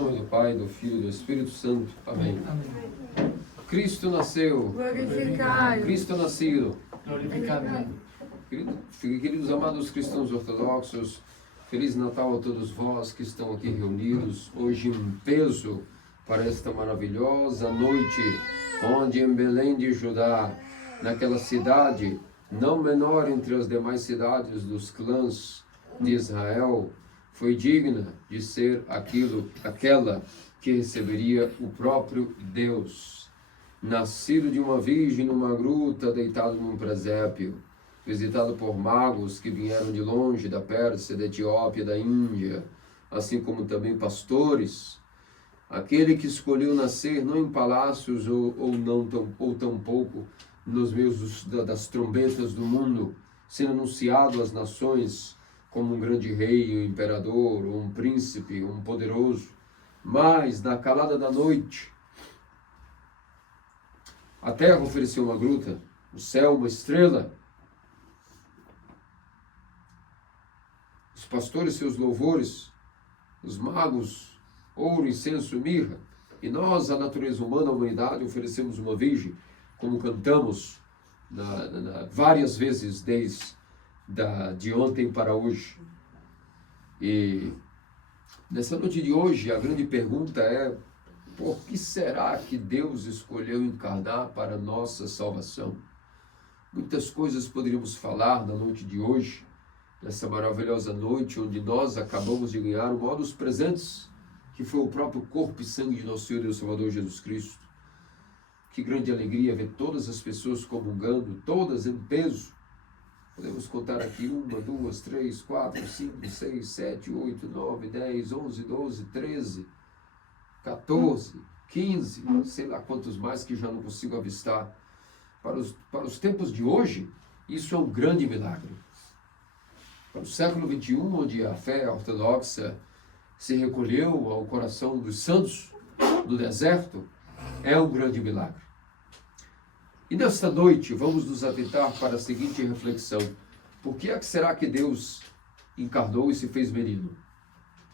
nome do Pai, do Filho e do Espírito Santo. Amém. Amém. Cristo nasceu. Glorificai. Cristo nascido. Glorificado. Queridos amados cristãos ortodoxos, Feliz Natal a todos vós que estão aqui reunidos hoje em peso para esta maravilhosa noite, onde em Belém de Judá, naquela cidade não menor entre as demais cidades dos clãs de Israel, foi digna de ser aquela que receberia o próprio Deus, nascido de uma virgem numa gruta, deitado num presépio, visitado por magos que vieram de longe, da Pérsia, da Etiópia, da Índia, assim como também pastores, aquele que escolheu nascer não em palácios ou tampouco nos meios das trombetas do mundo, sendo anunciado às nações como um grande rei, um imperador, ou um príncipe, um poderoso, mas na calada da noite, a terra ofereceu uma gruta, o céu uma estrela, os pastores seus louvores, os magos, ouro, incenso e mirra, e nós, a natureza humana, a humanidade, oferecemos uma virgem, como cantamos várias vezes de ontem para hoje. E nessa noite de hoje, a grande pergunta é: por que será que Deus escolheu encarnar para a nossa salvação? Muitas coisas poderíamos falar na noite de hoje, nessa maravilhosa noite onde nós acabamos de ganhar o maior dos presentes, que foi o próprio corpo e sangue de nosso Senhor e Salvador Jesus Cristo. Que grande alegria ver todas as pessoas comungando, todas em peso. Podemos contar aqui 1, 2, 3, 4, 5, 6, 7, 8, 9, 10, 11, 12, 13, 14, 15, sei lá quantos mais que já não consigo avistar. Para os tempos de hoje, isso é um grande milagre. Para o século XXI, onde a fé ortodoxa se recolheu ao coração dos santos do deserto, é um grande milagre. E nesta noite vamos nos atentar para a seguinte reflexão: por que é que será que Deus encarnou e se fez menino?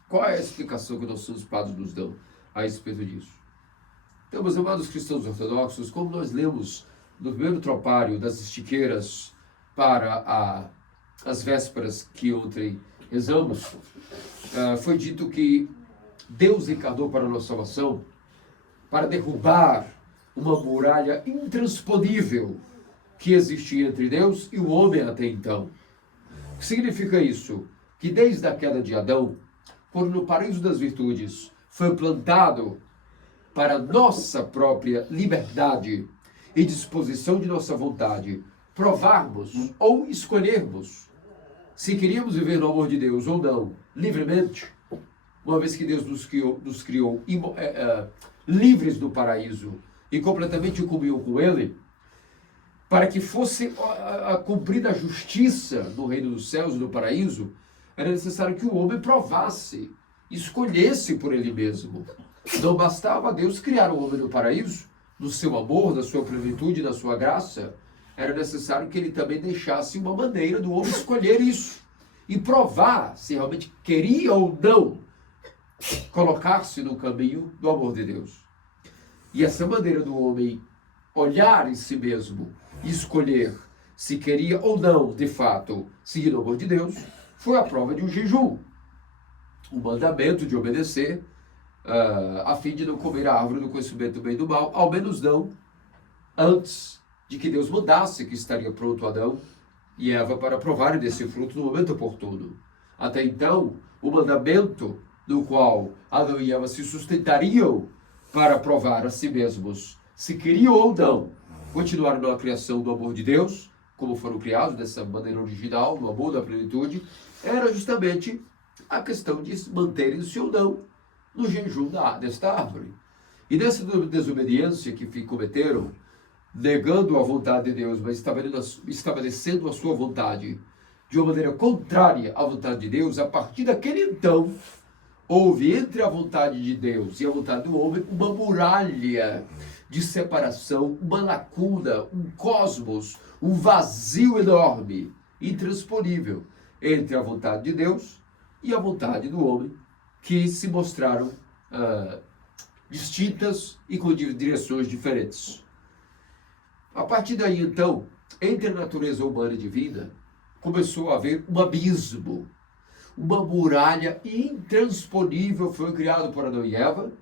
Qual é a explicação que nossos santos padres nos dão a respeito disso? Então, meus amados cristãos ortodoxos, como nós lemos no primeiro tropário das estiqueiras para as vésperas que ontem rezamos, foi dito que Deus encarnou para a nossa salvação para derrubar uma muralha intransponível que existia entre Deus e o homem até então. O que significa isso? Que desde a queda de Adão, quando no paraíso das virtudes foi plantado para nossa própria liberdade e disposição de nossa vontade, provarmos ou escolhermos se queríamos viver no amor de Deus ou não, livremente, uma vez que Deus nos criou livres do paraíso e completamente em comunhão com Ele, para que fosse cumprida a justiça no reino dos céus e no paraíso, era necessário que o homem provasse, escolhesse por ele mesmo. Não bastava Deus criar o homem no paraíso, no seu amor, na sua plenitude, na sua graça, era necessário que ele também deixasse uma maneira do homem escolher isso e provar se realmente queria ou não colocar-se no caminho do amor de Deus. E essa maneira do homem olhar em si mesmo e escolher se queria ou não, de fato, seguir o amor de Deus, foi a prova de um jejum. O mandamento de obedecer, a fim de não comer a árvore do conhecimento do bem e do mal, ao menos não antes de que Deus mandasse que estaria pronto Adão e Eva para provarem desse fruto no momento oportuno. Até então, o mandamento no qual Adão e Eva se sustentariam para provar a si mesmos se queriam ou não continuar na criação do amor de Deus, como foram criados dessa maneira original, no amor da plenitude, era justamente a questão de manterem-se ou não no jejum desta árvore. E nessa desobediência que cometeram, negando a vontade de Deus, mas estabelecendo a sua vontade de uma maneira contrária à vontade de Deus, a partir daquele então, houve entre a vontade de Deus e a vontade do homem uma muralha de separação, uma lacuna, um cosmos, um vazio enorme, intransponível, entre a vontade de Deus e a vontade do homem, que se mostraram distintas e com direções diferentes. A partir daí, então, entre a natureza humana e divina, começou a haver um abismo, uma muralha intransponível foi criado por Adão e Eva,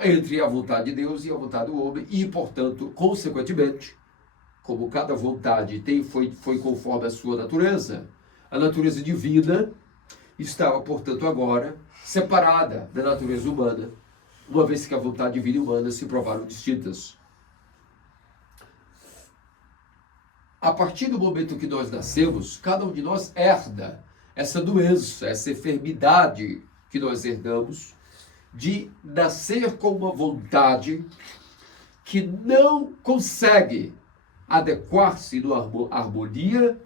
entre a vontade de Deus e a vontade do homem, e, portanto, consequentemente, como cada vontade foi conforme a sua natureza, a natureza divina estava, portanto, agora separada da natureza humana, uma vez que a vontade divina e humana se provaram distintas. A partir do momento que nós nascemos, cada um de nós herda essa doença, essa enfermidade que nós herdamos, de nascer com uma vontade que não consegue adequar-se na harmonia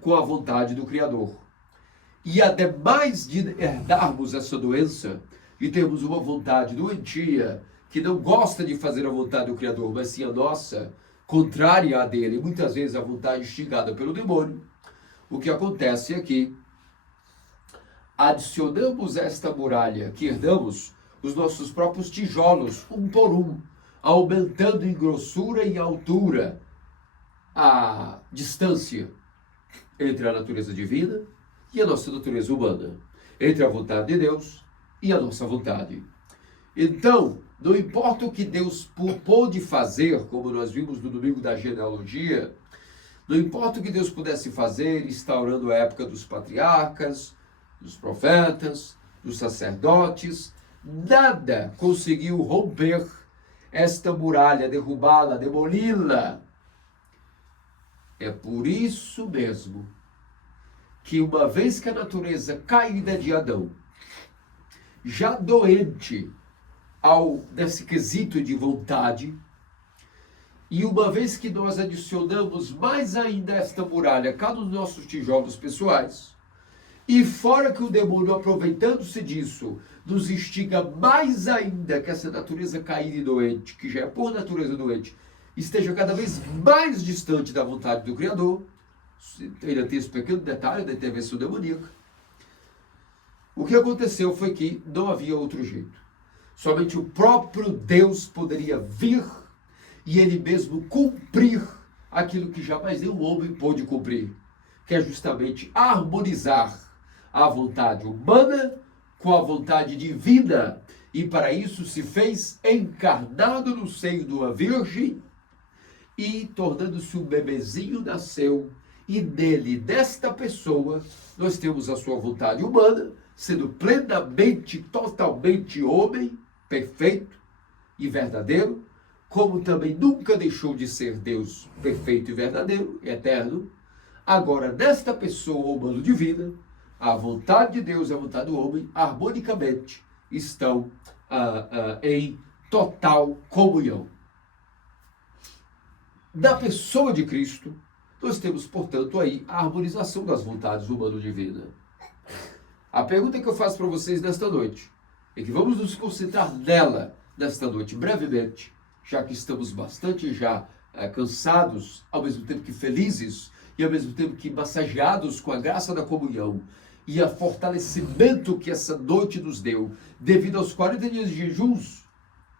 com a vontade do Criador. E ademais de herdarmos essa doença e termos uma vontade doentia que não gosta de fazer a vontade do Criador, mas sim a nossa, contrária à dele, muitas vezes a vontade instigada pelo demônio, o que acontece é que adicionamos a esta muralha que herdamos os nossos próprios tijolos, um por um, aumentando em grossura e altura a distância entre a natureza divina e a nossa natureza humana, entre a vontade de Deus e a nossa vontade. Então, não importa o que Deus pôde fazer, como nós vimos no domingo da genealogia, não importa o que Deus pudesse fazer, instaurando a época dos patriarcas, dos profetas, dos sacerdotes, nada conseguiu romper esta muralha, derrubá-la, demoli-la. É por isso mesmo que, uma vez que a natureza caída de Adão, já doente nesse quesito de vontade, e uma vez que nós adicionamos mais ainda esta muralha a cada um dos nossos tijolos pessoais, e fora que o demônio, aproveitando-se disso, nos instiga mais ainda que essa natureza caída e doente, que já é por natureza doente, esteja cada vez mais distante da vontade do Criador. Ainda tem esse pequeno detalhe da intervenção demoníaca. O que aconteceu foi que não havia outro jeito. Somente o próprio Deus poderia vir e ele mesmo cumprir aquilo que jamais nenhum homem pôde cumprir, que é justamente harmonizar a vontade humana com a vontade divina, e para isso se fez encarnado no seio de uma virgem, e tornando-se um bebezinho nasceu, e dele, desta pessoa, nós temos a sua vontade humana, sendo plenamente, totalmente homem, perfeito e verdadeiro, como também nunca deixou de ser Deus perfeito e verdadeiro, eterno. Agora, nesta pessoa humana divina, a vontade de Deus e a vontade do homem, harmonicamente, estão em total comunhão. Na pessoa de Cristo, nós temos, portanto, aí a harmonização das vontades humano-divina. A pergunta que eu faço para vocês nesta noite, é que vamos nos concentrar nela nesta noite, brevemente, já que estamos bastante já cansados, ao mesmo tempo que felizes, e ao mesmo tempo que massageados com a graça da comunhão, e o fortalecimento que essa noite nos deu, devido aos 40 dias de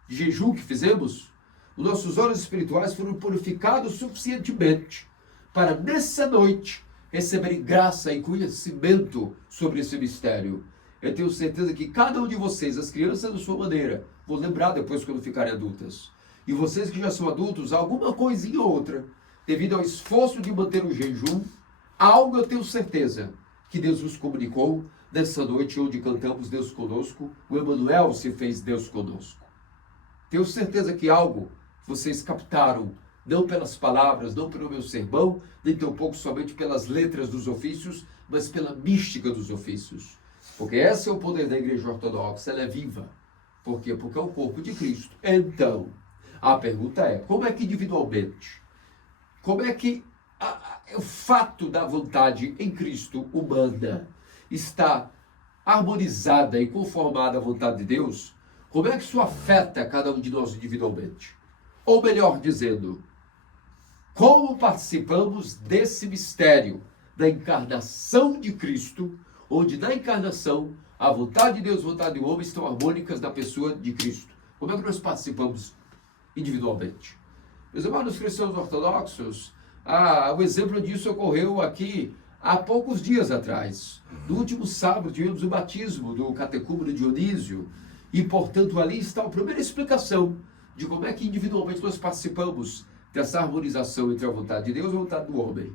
jejum que fizemos, os nossos olhos espirituais foram purificados suficientemente para, nessa noite, receberem graça e conhecimento sobre esse mistério. Eu tenho certeza que cada um de vocês, as crianças da sua maneira, vão lembrar depois quando ficarem adultas. E vocês que já são adultos, alguma coisinha ou outra, devido ao esforço de manter o jejum, algo eu tenho certeza que Deus nos comunicou nessa noite onde cantamos Deus conosco, o Emanuel se fez Deus conosco. Tenho certeza que algo vocês captaram, não pelas palavras, não pelo meu sermão, nem tampouco somente pelas letras dos ofícios, mas pela mística dos ofícios. Porque esse é o poder da Igreja Ortodoxa, ela é viva. Por quê? Porque é o corpo de Cristo. Então, a pergunta é, como é que individualmente, como é que o fato da vontade em Cristo humana está harmonizada e conformada à vontade de Deus, como é que isso afeta cada um de nós individualmente? Ou melhor dizendo, como participamos desse mistério da encarnação de Cristo, onde na encarnação A vontade de Deus e a vontade do homem estão harmônicas na pessoa de Cristo. Como é que nós participamos individualmente? Meus amados cristãos ortodoxos, o exemplo disso ocorreu aqui há poucos dias atrás. No último sábado tivemos o batismo do catecúmeno Dionísio e, portanto, ali está a primeira explicação de como é que individualmente nós participamos dessa harmonização entre a vontade de Deus e a vontade do homem.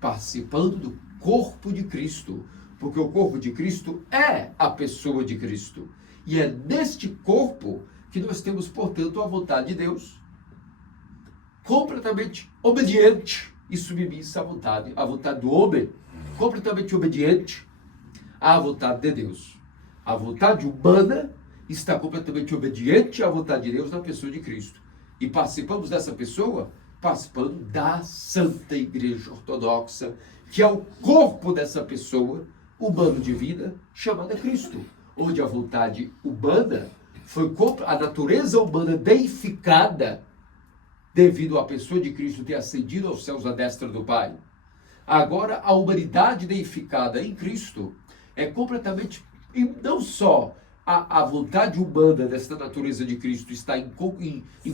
Participando do corpo de Cristo, porque o corpo de Cristo é a pessoa de Cristo. E é neste corpo que nós temos, portanto, a vontade de Deus completamente obediente e submissa à vontade do homem, completamente obediente à vontade de Deus. A vontade humana está completamente obediente à vontade de Deus na pessoa de Cristo. E participamos dessa pessoa participando da Santa Igreja Ortodoxa, que é o corpo dessa pessoa, humano de vida, chamada Cristo, onde a vontade humana foi a natureza humana deificada devido à pessoa de Cristo ter ascendido aos céus à destra do Pai. Agora, a humanidade deificada em Cristo é completamente, e não só a vontade humana desta natureza de Cristo está em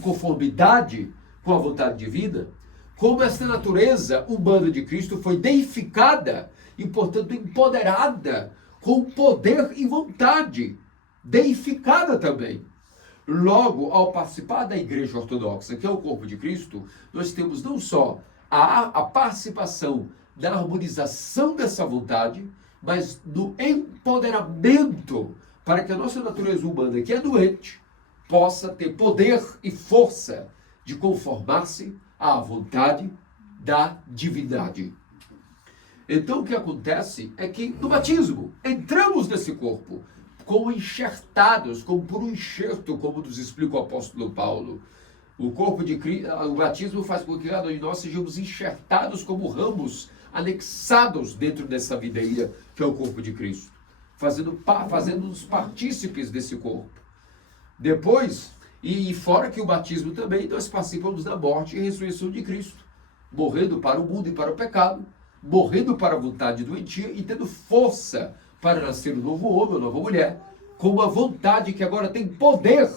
conformidade com a vontade divina, como esta natureza humana de Cristo foi deificada e, portanto, empoderada com poder e vontade, deificada também. Logo, ao participar da Igreja Ortodoxa, que é o corpo de Cristo, nós temos não só a participação da harmonização dessa vontade, mas do empoderamento para que a nossa natureza humana, que é doente, possa ter poder e força de conformar-se à vontade da divindade. Então, o que acontece é que no batismo entramos nesse corpo, como enxertados, como por um enxerto, como nos explica o apóstolo Paulo. O corpo de Cristo, o batismo faz com que cada um de nós sejamos enxertados como ramos, anexados dentro dessa videira que é o corpo de Cristo, fazendo-nos partícipes desse corpo. Depois, e fora que o batismo também, nós participamos da morte e ressurreição de Cristo, morrendo para o mundo e para o pecado, morrendo para a vontade doentia e tendo força para nascer um novo homem, uma nova mulher, com uma vontade que agora tem poder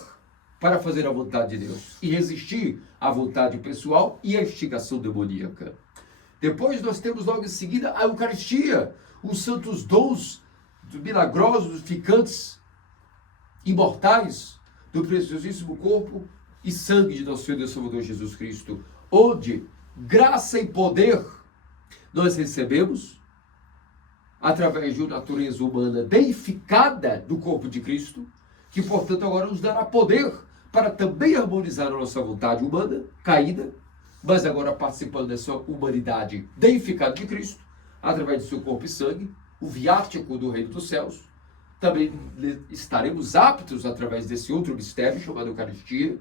para fazer a vontade de Deus e resistir à vontade pessoal e à instigação demoníaca. Depois nós temos logo em seguida a Eucaristia, os santos dons milagrosos, ficantes, imortais, do preciosíssimo corpo e sangue de nosso Senhor e Salvador Jesus Cristo, onde graça e poder nós recebemos através de uma natureza humana deificada do corpo de Cristo, que, portanto, agora nos dará poder para também harmonizar a nossa vontade humana, caída, mas agora participando dessa humanidade deificada de Cristo, através de seu corpo e sangue, o viático do reino dos céus. Também estaremos aptos, através desse outro mistério chamado Eucaristia,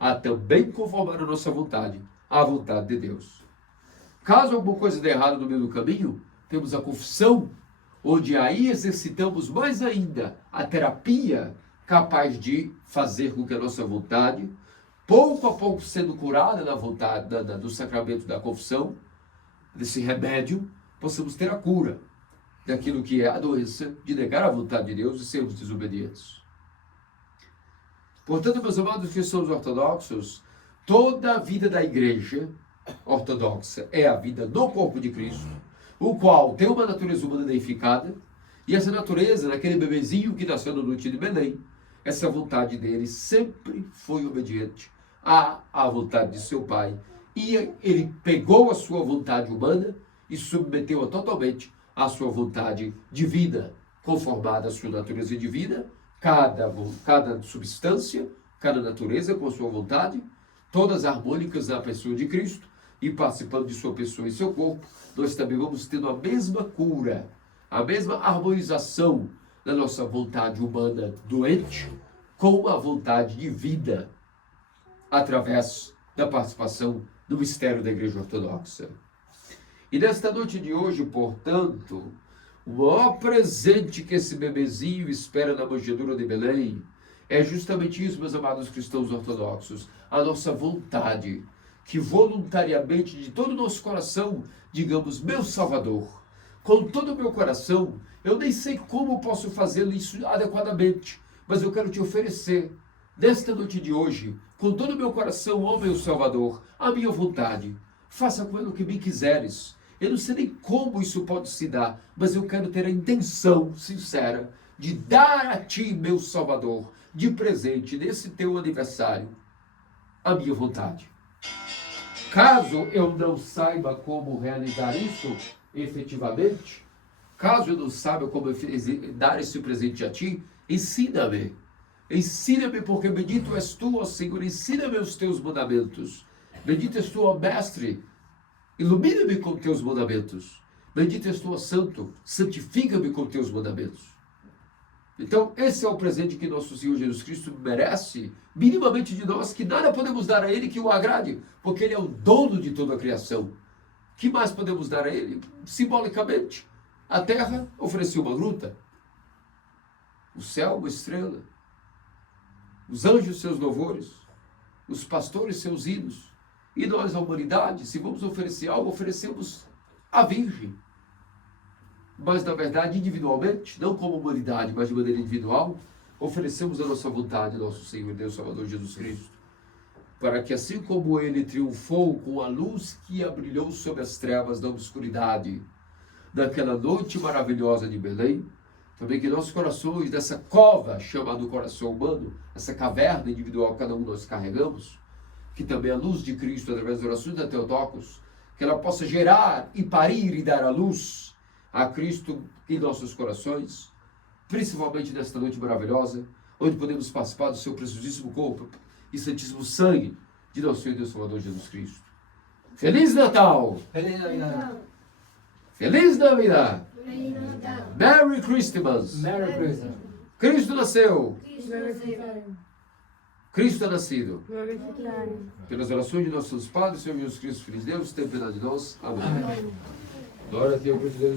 a também conformar a nossa vontade à vontade de Deus. Caso alguma coisa dê errado no meio do caminho, temos a confissão, onde aí exercitamos mais ainda a terapia capaz de fazer com que a nossa vontade, pouco a pouco sendo curada na vontade, do sacramento da confissão, desse remédio, possamos ter a cura daquilo que é a doença de negar a vontade de Deus e sermos desobedientes. Portanto, meus amados cristãos ortodoxos, toda a vida da igreja ortodoxa é a vida no corpo de Cristo, o qual tem uma natureza humana deificada, e essa natureza, naquele bebezinho que nasceu na noite de Belém, essa vontade dele sempre foi obediente à vontade de seu pai, e ele pegou a sua vontade humana e submeteu-a totalmente à sua vontade divina, conformada à sua natureza divina, cada substância, cada natureza com a sua vontade, todas harmônicas na pessoa de Cristo, e participando de sua pessoa e seu corpo, nós também vamos tendo a mesma cura, a mesma harmonização da nossa vontade humana doente com a vontade de vida, através da participação no mistério da Igreja Ortodoxa. E nesta noite de hoje, portanto, o maior presente que esse bebezinho espera na manjedoura de Belém é justamente isso, meus amados cristãos ortodoxos, a nossa vontade, que voluntariamente, de todo o nosso coração, digamos, meu Salvador, com todo o meu coração. Eu nem sei como posso fazê-lo isso adequadamente, mas eu quero te oferecer, nesta noite de hoje, com todo o meu coração, ó meu Salvador, a minha vontade. Faça com ele o que me quiseres. Eu não sei nem como isso pode se dar, mas eu quero ter a intenção sincera de dar a ti, meu Salvador, de presente nesse teu aniversário, a minha vontade. Caso eu não saiba como realizar isso efetivamente, caso eu não saiba como dar esse presente a ti, ensina-me. Ensina-me, porque bendito és tu, ó Senhor, ensina-me os teus mandamentos. Bendito és tu, ó Mestre, ilumina-me com teus mandamentos. Bendito és tu, ó Santo, santifica-me com teus mandamentos. Então, esse é o presente que nosso Senhor Jesus Cristo merece, minimamente de nós, que nada podemos dar a Ele que o agrade, porque Ele é o dono de toda a criação. Que mais podemos dar a Ele? Simbolicamente, a terra ofereceu uma gruta, o céu uma estrela, os anjos seus louvores, os pastores seus hinos, e nós, a humanidade, se vamos oferecer algo, oferecemos a Virgem. Mas, na verdade, individualmente, não como humanidade, mas de maneira individual, oferecemos a nossa vontade, nosso Senhor e Deus Salvador Jesus Cristo, para que, assim como Ele triunfou com a luz que brilhou sobre as trevas da obscuridade, naquela noite maravilhosa de Belém, também que nossos corações, dessa cova chamada coração humano, essa caverna individual que cada um nós carregamos, que também a luz de Cristo, através das orações da Theotokos, que ela possa gerar e parir e dar a luz a Cristo em nossos corações, principalmente nesta noite maravilhosa, onde podemos participar do seu preciosíssimo corpo e santíssimo sangue de nosso Senhor e Deus Salvador Jesus Cristo. Feliz Natal! Feliz Navidad. Feliz Navidad! Feliz Navidad. Merry Christmas! Merry Christmas. Cristo nasceu! Glorificado. Cristo é nascido! Glorificado. Pelas orações de nossos padres, Senhor Jesus Cristo, Filho de Deus, tem piedade de nós. Amém. Amém. Glória a Deus, Deus.